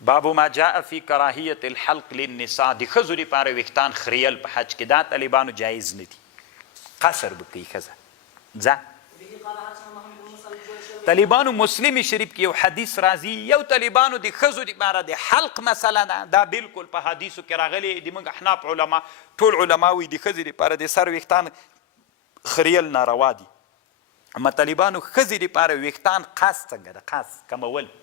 باب ما جاء فی کراهیت الحلق للنساء د ښځو دپاره ویښتان خریل په حج کې دا طالبانو جایز نه دي قصر به کوي ښځه ځه طالبانو مسلم شریف کې یو حدیث راځي یو طالبانو د ښځو دپاره د حلق مسله ده دا بالکل په حدیثو کې راغلی د موږ احناف علما ټول علما وایي د ښځې دپاره د سر ویښتان خریل ناروا دي اما طالبانو ښځې دپاره ویښتان قاس څنګه ده قاس کمول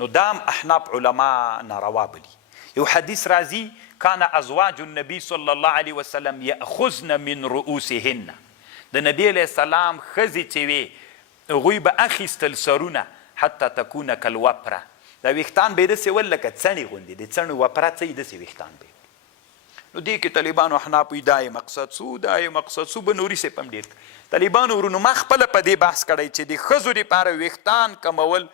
نو دام احناف علما ناروا بلی یو حدیث راځي کان ازواج النبی صلی الله علیه وسلم یأخذن من رؤوسهن د نبی علیه السلام ښځې چې وې هغوی به اخیستل سرونه حتی تکونه کالوپره دا ویښتان به یې داسې ول لکه څڼې غوندې د څڼو وپره څه یې داسې ویښتان به نو دې کې طالبانو احناف وایي دا یې مقصد سو دا یې مقصد سو به نوري صاحب هم ډېر طالبانو ورونو ما خپله په دې بحث کړی چې د ښځو دپاره ویښتان کمول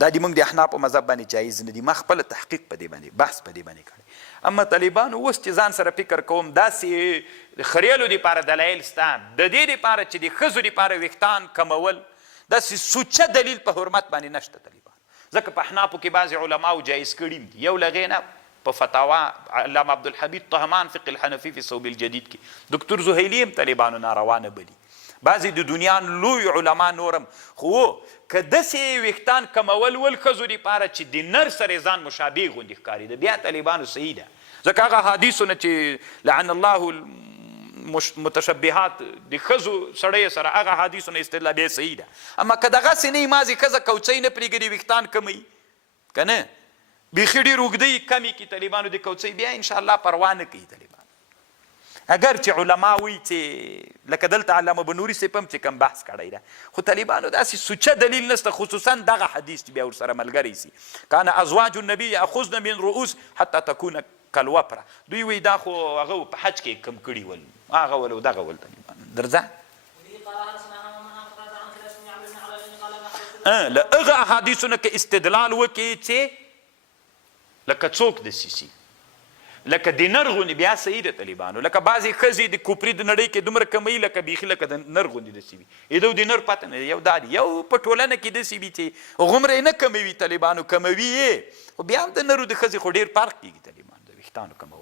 دا د موږ د احناف په مذهب باندې جایز نه دي ما خپله تحقیق په دې باندې بحث په دې باندې کړی اما طالبانو اوس چې ځان سره فکر کوم داسې خریلو دپاره دلایل سته د دې دپاره چې د ښځو دپاره ویښتان کمول داسې سوچه دلیل په حرمت باندې نشته طالبانو ځکه په احنافو کې بعضې علماو جایز کړي دي یو له هغې نه په فتاوا علامه عبدالحمید طهمان فقه الحنفي في صوب الجدید کې دکتور زهیلي هم طالبانو ناروا نه بلي بعضې د دنیا لوی علما نورم خو که داسې ویښتان کمول ول ښځو دپاره چې د نر سره ځان مشابه غوندې ښکارېده بیا طالبانو صحیح ده ځکه هغه حدیثونه چې لعن الله متشبهات د ښځو سړیو سره هغه حدیثونه استدلال بیا صحیح ده اما که دغسې نه وي مازې ښځه کوڅۍ نه پرېږدي ویښتان کموي که نه بیخي ډېر اوږده کمې کړي طالبانو د کوڅۍ بیا انشاءالله پروا نه کوي طالبان اگر چې علما وایي چې لکه دلته علامه بنوري صاحب هم چې کوم بحث کړی ده خو طالبانو داسې سوچه دلیل نشته خصوصا دغه حدیث چې بیا ورسره ملګری سي کان ازواج النبي یاخذن من رؤوس حتی تکونه کالوپره دوی وایي دا خو هغه په حج کې کم کړي ول هغه ول او دغه ول طالبانو درځه له هغه احادیثونه کې استدلال وکړي چې لکه څوک داسې سي لکه د نر غوندې بیا صحیح ده طالبانو لکه بعضې ښځې د کوپري د نړۍ کې دومره کموي لکه بیخي لکه د نر غوندې داسې وي یدو د نر پته نه یو دا دی یو په ټولنه کې داسې وي چې هغومره یې نه کموي طالبانو کموي یې خو بیا هم د نرو د ښځې خو ډېر فرق کېږي طالبانو د ویښتانو کمول